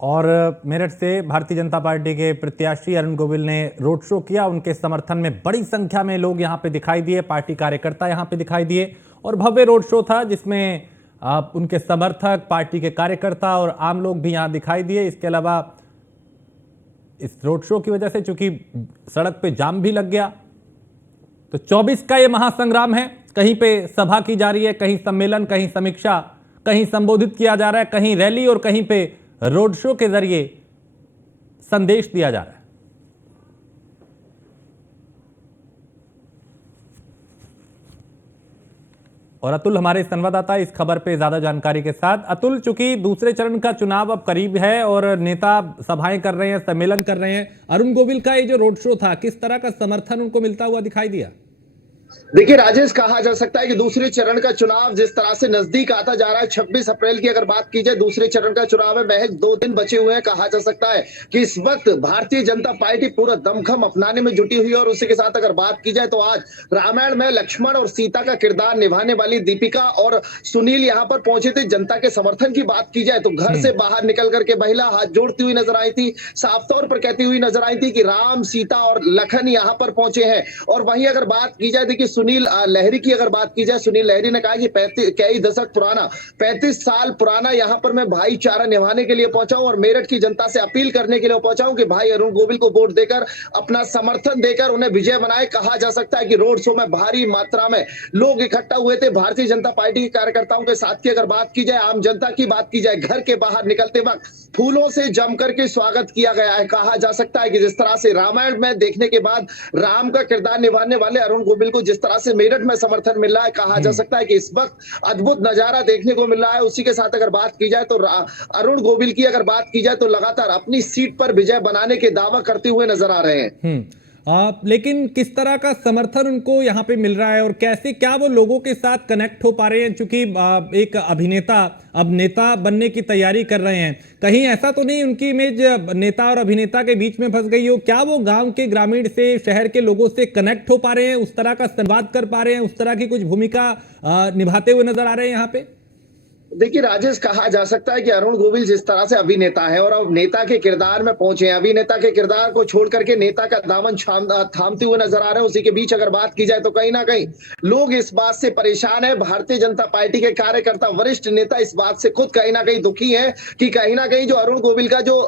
और मेरठ से भारतीय जनता पार्टी के प्रत्याशी अरुण गोविल ने रोड शो किया। उनके समर्थन में बड़ी संख्या में लोग यहां पे दिखाई दिए, पार्टी कार्यकर्ता यहां पे दिखाई दिए और भव्य रोड शो था जिसमें उनके समर्थक, पार्टी के कार्यकर्ता और आम लोग भी यहां दिखाई दिए। इसके अलावा इस रोड शो की वजह से चूंकि सड़क पे जाम भी लग गया, तो 24 का ये महासंग्राम है। कहीं पे सभा की जा रही है, कहीं सम्मेलन, कहीं समीक्षा, कहीं संबोधित किया जा रहा है, कहीं रैली और कहीं पे रोड शो के जरिए संदेश दिया जा रहा है। और अतुल हमारे संवाददाता इस खबर पे ज्यादा जानकारी के साथ। अतुल, चूंकि दूसरे चरण का चुनाव अब करीब है और नेता सभाएं कर रहे हैं, सम्मेलन कर रहे हैं, अरुण गोविल का ये जो रोड शो था, किस तरह का समर्थन उनको मिलता हुआ दिखाई दिया? देखिए राजेश, कहा जा सकता है कि दूसरे चरण का चुनाव जिस तरह से नजदीक आता जा रहा है, 26 अप्रैल की अगर बात की जाए, दूसरे चरण का चुनाव है, महज 2 दिन बचे हुए हैं। कहा जा सकता है कि इस वक्त भारतीय जनता पार्टी पूरा दमखम अपनाने में जुटी हुई है। और उसी के साथ अगर बात की जाए तो आज रामायण में लक्ष्मण और सीता का किरदार निभाने वाली दीपिका और सुनील यहाँ पर पहुंचे थे। जनता के समर्थन की बात की जाए तो घर से बाहर निकल करके महिला हाथ जोड़ती हुई नजर आई थी, साफ तौर पर कहती हुई नजर आई थी कि राम, सीता और लखन यहाँ पर पहुंचे हैं। और वहीं अगर बात की जाए, देखिए सुनील लहरी की अगर बात की जाए, सुनील लहरी ने कहा कि 35 साल पुराना यहाँ पर मैं भाईचारा निभाने के लिए पहुंचा हूं और मेरठ की जनता से अपील करने के लिए पहुंचा हूं कि भाई अरुण गोविल को वोट देकर अपना समर्थन देकर उन्हें विजय बनाए। कहा जा सकता है कि रोड शो में भारी मात्रा में लोग इकट्ठा हुए थे भारतीय जनता पार्टी के कार्यकर्ताओं के साथ की अगर बात की जाए, आम जनता की बात की जाए, घर के बाहर निकलते वक्त फूलों से जमकर के स्वागत किया गया है। कहा जा सकता है कि जिस तरह से रामायण में देखने के बाद राम का किरदार निभाने वाले अरुण गोविल को जिस तरह से मेरठ में समर्थन मिल रहा है, कहा जा सकता है कि इस वक्त अद्भुत नजारा देखने को मिल रहा है। उसी के साथ अगर बात की जाए तो अरुण गोविल की अगर बात की जाए तो लगातार अपनी सीट पर विजय बनाने के दावा करते हुए नजर आ रहे हैं। लेकिन किस तरह का समर्थन उनको यहाँ पे मिल रहा है और कैसे, क्या वो लोगों के साथ कनेक्ट हो पा रहे हैं? चूंकि एक अभिनेता अब नेता बनने की तैयारी कर रहे हैं, कहीं ऐसा तो नहीं उनकी इमेज नेता और अभिनेता के बीच में फंस गई हो? क्या वो गांव के ग्रामीण से, शहर के लोगों से कनेक्ट हो पा रहे हैं, उस तरह का संवाद कर पा रहे हैं, उस तरह की कुछ भूमिका निभाते हुए नजर आ रहे हैं यहाँ पे? देखिए राजेश, कहा जा सकता है कि अरुण गोविल जिस तरह से अभिनेता है और अब नेता के किरदार में पहुंचे हैं, अभिनेता के किरदार को छोड़ करके नेता का दामन थामते हुए नजर आ रहे हैं। उसी के बीच अगर बात की जाए तो कहीं ना कहीं लोग इस बात से परेशान है, भारतीय जनता पार्टी के कार्यकर्ता, वरिष्ठ नेता इस बात से खुद कहीं ना कहीं दुखी है कि कहीं ना कहीं जो अरुण गोविल का जो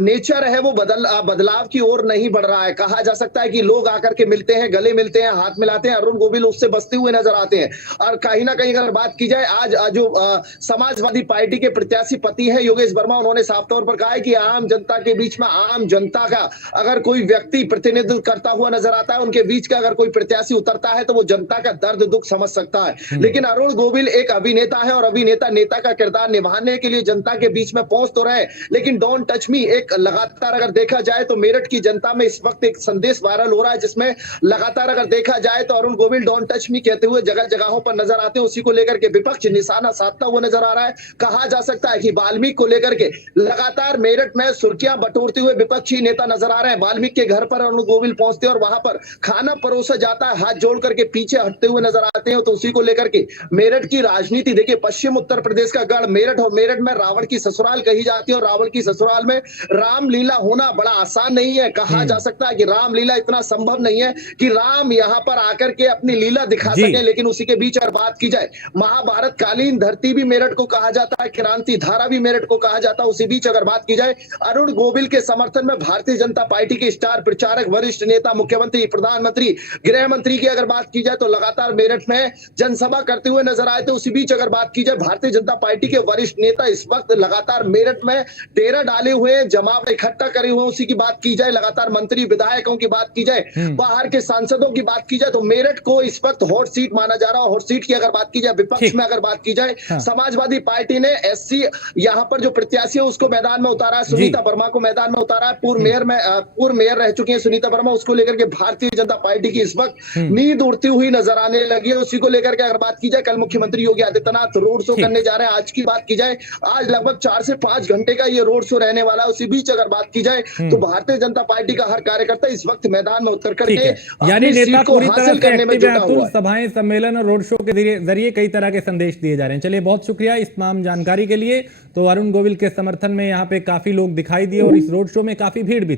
नेचर है वो बदलाव की ओर नहीं बढ़ रहा है। कहा जा सकता है कि लोग आकर के मिलते हैं, गले मिलते हैं, हाथ मिलाते हैं, अरुण गोविल उससे बचते हुए नजर आते हैं। और कहीं ना कहीं अगर बात की जाए, आज जो समाजवादी पार्टी के प्रत्याशी पति है योगेश वर्मा, उन्होंने साफ तौर पर कहा है कि आम जनता के बीच में आम जनता का अगर कोई व्यक्ति प्रतिनिधित्व करता हुआ नजर आता है, उनके बीच का अगर कोई प्रत्याशी उतरता है तो वो जनता का दर्द दुख समझ सकता है। लेकिन अरुण गोविल एक अभिनेता है और अभिनेता नेता का किरदार निभाने के लिए जनता के बीच में पहुंच तो रहे, लेकिन डोंट टच मी एक लगातार अगर देखा जाए तो मेरठ की जनता में इस वक्त एक संदेश वायरल हो रहा है जिसमें लगातार अगर देखा जाए तो Arun Govil don't touch me कहते हुए जगह जगहों पर नजर आते हैं। उसी को लेकर के विपक्ष निशाना साधता हुआ नजर आ रहा है। कहा जा सकता है कि वाल्मीकि को लेकर के लगातार मेरठ में सुर्खियां बटोरते हुए विपक्षी नेता नजर आ रहे हैं। वाल्मीकि के घर पर अरुण गोविल पहुंचते हैं और वहां पर खाना परोसा जाता है, हाथ जोड़ करके पीछे हटते हुए नजर आते हैं। तो उसी को लेकर के मेरठ की राजनीति, देखिए पश्चिम उत्तर प्रदेश का गढ़ मेरठ और मेरठ में रावण की ससुराल कही जाती है और रावण की ससुराल में रामलीला होना बड़ा आसान नहीं है। कहा जा सकता है कि रामलीला इतना संभव नहीं है कि राम यहां पर आकर के अपनी लीला दिखा सके। लेकिन उसी के बीच अगर बात की जाए, महाभारत कालीन धरती भी मेरठ को कहा जाता है, क्रांति धारा भी मेरठ को कहा जाता है। उसी बीच अगर बात की जाए, अरुण गोविल के समर्थन में भारतीय जनता पार्टी के स्टार प्रचारक, वरिष्ठ नेता, मुख्यमंत्री, प्रधानमंत्री, गृह मंत्री की अगर बात की जाए तो लगातार मेरठ में जनसभा करते हुए नजर आए थे। उसी बीच अगर बात की जाए, भारतीय जनता पार्टी के वरिष्ठ नेता इस वक्त लगातार मेरठ में डेरा डाले हुए, जमाव इकट्ठा करे हुए। उसी की बात की जाए, लगातार मंत्री विधायकों की बात की जाए, बाहर के सांसदों की बात की जाए तो मेरठ को इस वक्त हॉट सीट माना जा रहा है। हॉट सीट की अगर बात की जाए, विपक्ष में अगर बात की जाए, समाजवादी पार्टी ने एससी यहाँ पर जो प्रत्याशी है उसको मैदान में उतारा है, सुनीता वर्मा को मैदान में उतारा है। पूर्व मेयर रह चुकी है सुनीता वर्मा, उसको लेकर के भारतीय जनता पार्टी की इस वक्त नींद उड़ती हुई नजर आने लगी है। उसी को लेकर के अगर बात की जाए, कल मुख्यमंत्री योगी आदित्यनाथ रोड शो करने जा रहे हैं। आज की बात की जाए, आज लगभग 4 से 5 घंटे का ये रोड शो रहने वाला है। उसी बीच अगर बात की जाए तो भारतीय जनता पार्टी का हर कार्यकर्ता इस वक्त मैदान में उतर करके यानी नेता पूरी तरह से एक्टिव है। सभाएं, सम्मेलन और रोड शो के जरिए कई तरह के संदेश दिए जा रहे हैं। चलिए, बहुत शुक्रिया। शुक्रिया इस तमाम जानकारी के लिए। तो अरुण गोविल के समर्थन में यहाँ पे काफी लोग दिखाई दिए और इस रोड शो में काफी भीड़ भी